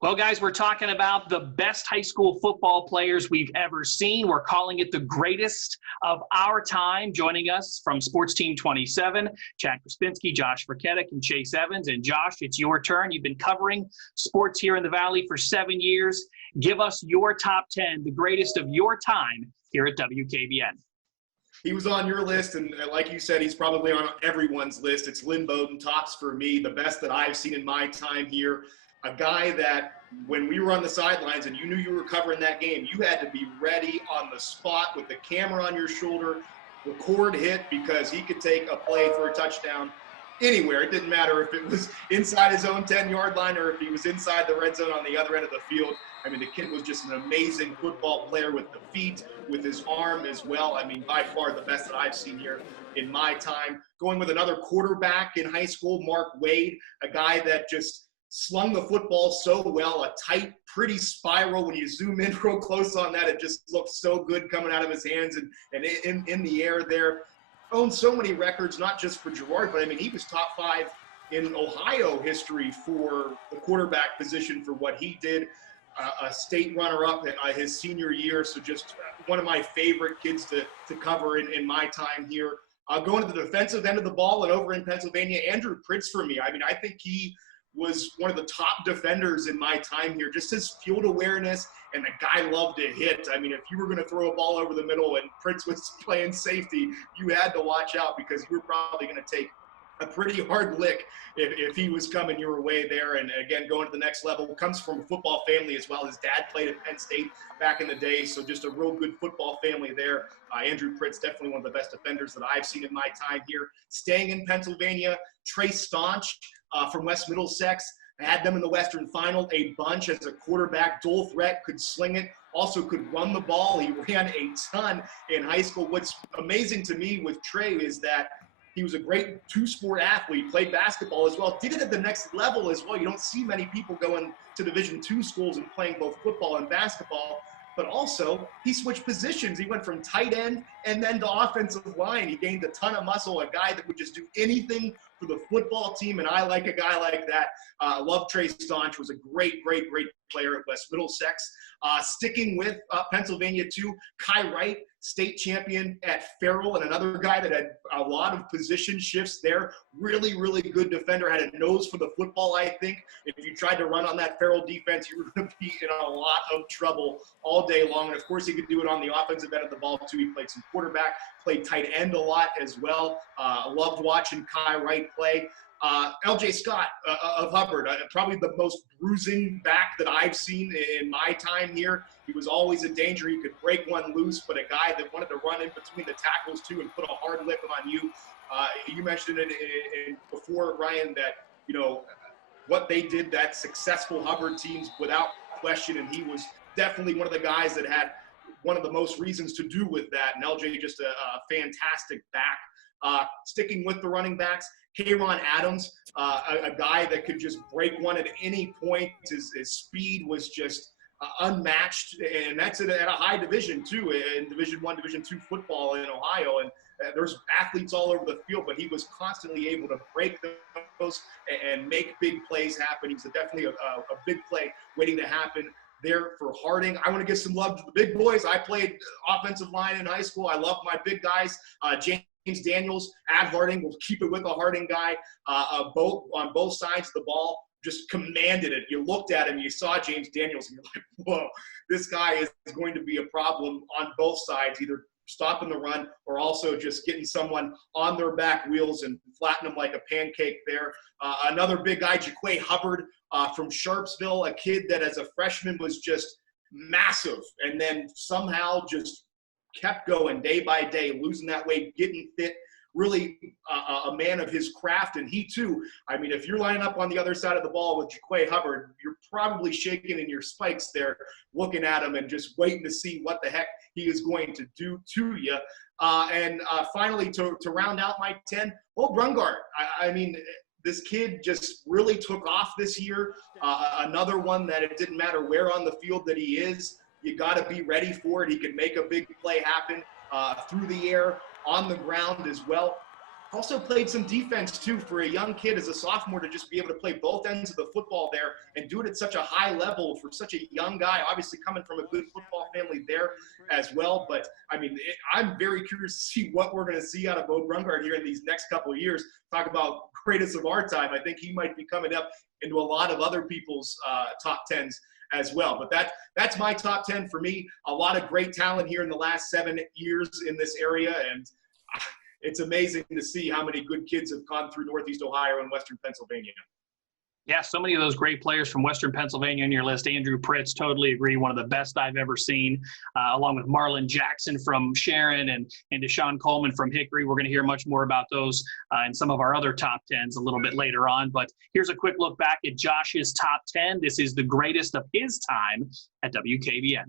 Well, guys, we're talking about the best high school football players we've ever seen. We're calling it the greatest of our time. Joining us from Sports Team 27, Chad Krespinski, Josh Frketic, and Chase Evans. And Josh, it's your turn. You've been covering sports here in the Valley for 7 years. Give us your top 10, the greatest of your time here at WKBN. He was on your list, and like you said, he's probably on everyone's list. It's Lynn Bowden, tops for me, the best that I've seen in my time here. A guy that when we were on the sidelines and you knew you were covering that game, you had to be ready on the spot with the camera on your shoulder, record hit, because he could take a play for a touchdown anywhere. It didn't matter if it was inside his own 10-yard line or if he was inside the red zone on the other end of the field. I mean, the kid was just an amazing football player with the feet, with his arm as well. I mean, by far the best that I've seen here in my time. Going with another quarterback in high school, Mark Waid, a guy that just slung the football so well, a tight, pretty spiral. When you zoom in real close on that, it just looks so good coming out of his hands and in the air there. Owned so many records, not just for Girard, but I mean, he was top 5 in Ohio history for the quarterback position for what he did. A state runner-up his senior year, so just one of my favorite kids to cover in my time here. Going to the defensive end of the ball and over in Pennsylvania, Andrew Pritz for me. I mean, I think he was one of the top defenders in my time here. Just his field awareness, and the guy loved to hit. I mean, if you were going to throw a ball over the middle and Pritz was playing safety, you had to watch out because you were probably going to take a pretty hard lick if he was coming your way there. And again, going to the next level, comes from a football family as well. His dad played at Penn State back in the day, so just a real good football family there. Andrew Pritz, definitely one of the best defenders that I've seen in my time here. Staying in Pennsylvania, Staunch from West Middlesex. I had them in the Western Final a bunch as a quarterback, dual threat, could sling it, also could run the ball. He ran a ton in high school. What's amazing to me with Trey is that he was a great two-sport athlete, played basketball as well, did it at the next level as well. You don't see many people going to Division II schools and playing both football and basketball, but also he switched positions. He went from tight end and then to offensive line. He gained a ton of muscle, a guy that would just do anything for the football team, and I like a guy like that. Love Trey Staunch, was a great player at West Middlesex. Sticking with Pennsylvania too, Kai Wright, state champion at Farrell, and another guy that had a lot of position shifts there. Really good defender, had a nose for the football, I think. If you tried to run on that Farrell defense, you were going to be in a lot of trouble all day long. And of course, he could do it on the offensive end of the ball too. He played some quarterback, played tight end a lot as well. Loved watching Kai Wright play. LJ Scott of Hubbard, probably the most bruising back that I've seen in my time here. He was always a danger. He could break one loose, but a guy that wanted to run in between the tackles too and put a hard lick on you. You mentioned it before, Ryan, that, you know, what they did, that successful Hubbard teams without question, and he was definitely one of the guys that had one of the most reasons to do with that. And LJ, just a fantastic back. Sticking with the running backs, Kayron Adams, a guy that could just break one at any point. His speed was just unmatched, and that's at a high division too, in Division I, Division II football in Ohio. And there's athletes all over the field, but he was constantly able to break those and make big plays happen. He's definitely a big play waiting to happen there for Harding. I want to give some love to the big boys. I played offensive line in high school. I love my big guys. James Daniels at Harding, will keep it with a Harding guy, on both sides of the ball, just commanded it. You looked at him, you saw James Daniels, and you're like, whoa, this guy is going to be a problem on both sides, either stopping the run or also just getting someone on their back wheels and flatten them like a pancake there. Another big guy, Jaquay Hubbard from Sharpsville, a kid that as a freshman was just massive and then somehow just kept going day by day, losing that weight, getting fit, really a man of his craft. And he too, I mean, if you're lining up on the other side of the ball with Jaquay Hubbard, you're probably shaking in your spikes there, looking at him and just waiting to see what the heck he is going to do to you. And finally, to round out my 10, Will Brungart. I mean, this kid just really took off this year. Another one that it didn't matter where on the field that he is, you got to be ready for it. He can make a big play happen through the air, on the ground as well. Also played some defense too for a young kid as a sophomore to just be able to play both ends of the football there and do it at such a high level for such a young guy, obviously coming from a good football family there as well. But I mean, I'm very curious to see what we're going to see out of Bo Brungard here in these next couple of years. Talk about greatest of our time. I think he might be coming up into a lot of other people's top 10s as well. But that's my top 10 for me. A lot of great talent here in the last 7 years in this area, and it's amazing to see how many good kids have gone through Northeast Ohio and Western Pennsylvania. Yeah, so many of those great players from Western Pennsylvania on your list. Andrew Pritz, totally agree, one of the best I've ever seen, along with Marlon Jackson from Sharon and Deshaun Coleman from Hickory. We're going to hear much more about those in some of our other top 10s a little bit later on. But here's a quick look back at Josh's top 10. This is the greatest of his time at WKBN.